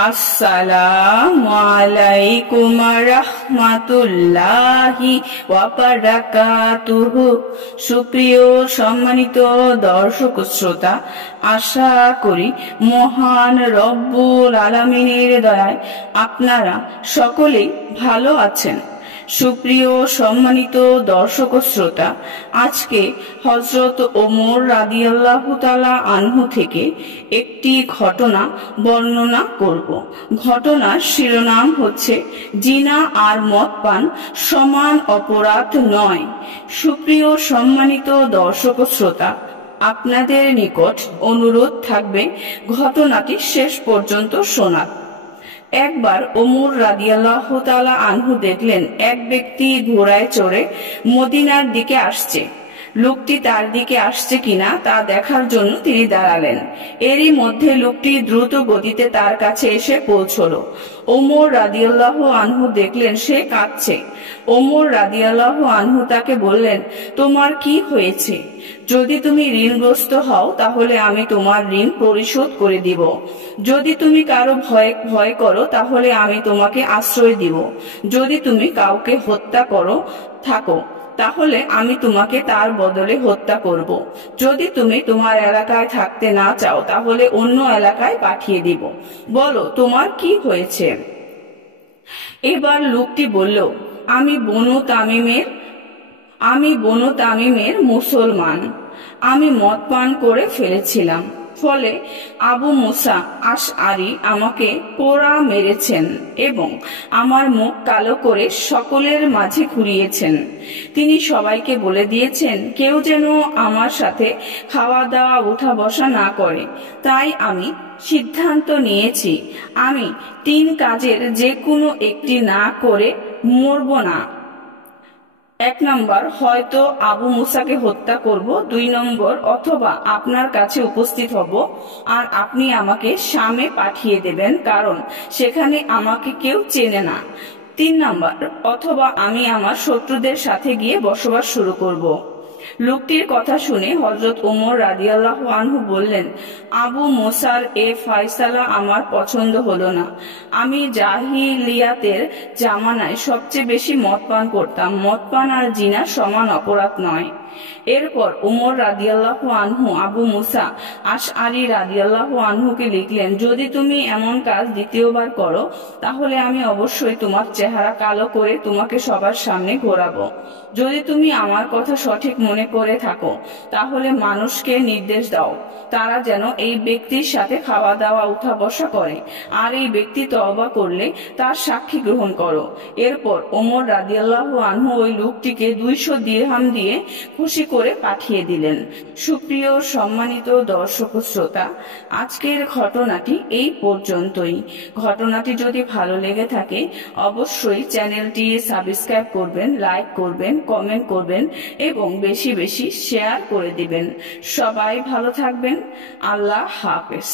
আসসালামু আলাইকুম রাহমাতুল্লাহি ওয়া বারাকাতুহু। সুপ্রিয় সম্মানিত দর্শক শ্রোতা, আশা করি মহান রব্বুল আলামিনের দয়ায় আপনারা সকলেই ভালো আছেন। সুপ্রিয় সম্মানিত দর্শক শ্রোতা, আজকে হযরত ওমর রাদিয়াল্লাহু তাআলা আনহু থেকে একটি ঘটনা বর্ণনা করব। ঘটনার শিরোনাম হচ্ছে জিনা আর মদ পান সমান অপরাধ নয়। সুপ্রিয় সম্মানিত দর্শক শ্রোতা, আপনাদের নিকট অনুরোধ থাকবে ঘটনাটি শেষ পর্যন্ত শোনার। একবার ওমর রাদিয়াল্লাহু তাআলা আনহু দেখলেন এক ব্যক্তি ঘোড়ায় চড়ে মদিনার দিকে আসছে। লোকটি তার দিকে আসছে কিনা তা দেখার জন্য তিনি দাঁড়ালেন। এরই মধ্যে লোকটি দ্রুত গতিতে তার কাছে এসে পৌঁছল। ওমর রাদিয়াল্লাহু আনহু দেখলেন সে কাঁদছে। ওমর রাদিয়াল্লাহু আনহু তাকে বললেন, তোমার কি হয়েছে? যদি তুমি ঋণগ্রস্ত হও তাহলে আমি তোমার ঋণ পরিশোধ করে দিব। যদি তুমি কারো ভয় করো তাহলে আমি তোমাকে আশ্রয় দিব। যদি তুমি কাউকে হত্যা করো থাকো তাহলে আমি তোমাকে তার বদলে হত্যা করব। যদি তুমি তোমার এলাকায় থাকতে না চাও তাহলে অন্য এলাকায় পাঠিয়ে দিব। বলো তোমার কি হয়েছে? এবার লোকটি বলল, আমি বনু তামিমের মুসলমান। আমি মদ পান করে ফেলেছিলাম, ফলে আবু মুসা আশআরী আমাকে কোড়া মেরেছেন এবং আমার মুখ কালো করে সকলের মাঝে ঘুরিয়েছেন। তিনি সবাইকে বলে দিয়েছেন কেউ যেন আমার সাথে খাওয়া দাওয়া উঠা বসা না করে। তাই আমি সিদ্ধান্ত নিয়েছি আমি 3 কাজের যে কোনো একটি না করে মরব না। 1 নম্বর, হয়তো আবু মুসাকে হত্যা করব। 2 নম্বর, অথবা আপনার কাছে উপস্থিত হব আর আপনি আমাকে শামে পাঠিয়ে দেবেন, কারণ সেখানে আমাকে কেউ চেনে না। 3 নম্বর, অথবা আমি আমার শত্রুদের সাথে গিয়ে বসবাস শুরু করব। লোকটির কথা শুনে হযরত ওমর রাদিয়াল্লাহু আনহু বললেন, আবু মুসার এ ফয়সালা আমার পছন্দ হলো না। আমি জাহিলিয়াতের জামানায় সবচেয়ে বেশি মদ পান করতাম। মদ পান আর জিনা সমান অপরাধ নয়। এরপর ওমর রাদিয়াল্লাহু আনহু আবু মুসা আশআরী রাদিয়াল্লাহু আনহুকে লিখলেন, যদি তুমি এমন কাজ দ্বিতীয়বার করো তাহলে আমি অবশ্যই তোমার চেহারা কালো করে তোমাকে সবার সামনে ঘোরাবো। যদি তুমি আমার কথা সঠিক মনে করে থাকো তাহলে মানুষকে নির্দেশ দাও তারা যেন এই ব্যক্তির সাথে খাওয়া দাওয়া উঠা বসা করে, আর এই ব্যক্তি তওবা করলে তার সাক্ষী গ্রহণ করো। এরপর ওমর রাদিয়াল্লাহু আনহু ওই লোকটিকে 200 দিরহাম দিয়ে খুশি করে পাঠিয়ে দিলেন। সুপ্রিয় সম্মানিত দর্শক শ্রোতা, আজকের ঘটনাটি এই পর্যন্তই। ঘটনাটি যদি ভালো লেগে থাকে অবশ্যই চ্যানেলটি সাবস্ক্রাইব করবেন, লাইক করবেন, কমেন্ট করবেন এবং বেশি বেশি শেয়ার করে দিবেন। সবাই ভালো থাকবেন। আল্লাহ হাফেজ।